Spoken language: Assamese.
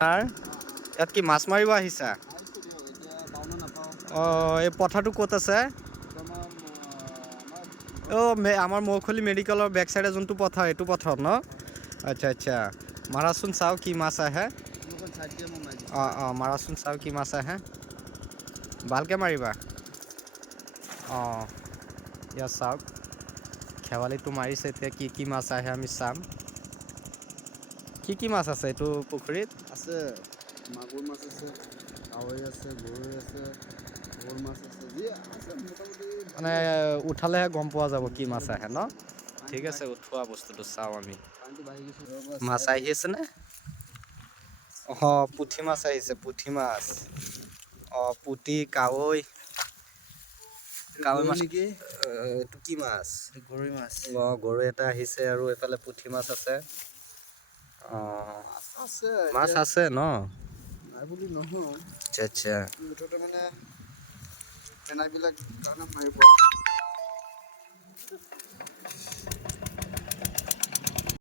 ইয়াত কি মাছ মাৰিব আহিছা? এই পথাৰটো ক'ত আছে? আমাৰ মৌখুলি মেডিকেলৰ বেক চাইডে যোনটো পথাৰ এইটো পথাৰত ন? আচ্ছা মাৰাচোন চাওঁ কি মাছ আহে। মাৰাচোন চাওঁ কি মাছ আহে। ভালকৈ মাৰিবা। ইয়াত চাওক খেৱালিটো মাৰিছে, এতিয়া কি মাছ আহে আমি চাম। কি মাছ আছে এইটো পুখুৰীত? আছে মাগুৰ মাছ আছে, কাৱৈ আছে, গৰৈ আছে, শ'ল মাছ আছে, যি আছে মোটামুটি মানে উঠালেহে গম পোৱা যাব কি মাছ আহে ন? ঠিক আছে উঠোৱা বস্তুটো চাওঁ আমি। পানীটো বাঢ়ি গৈছে। মাছ আহি আছেনে? পুঠি মাছ আহিছে, পুঠি মাছ। পুঠি, কাৱৈ মাছ নেকি? এইটো কি মাছ? গৰৈ মাছ। গৰৈ এটা আহিছে আৰু এইফালে পুঠি মাছ আছে। আছে মাছ এতিয়া আছে ন? নাই বুলি নহয়। আচ্ছা মুঠতে মানে ফেনাইবিলাক কাৰণে মাৰিব।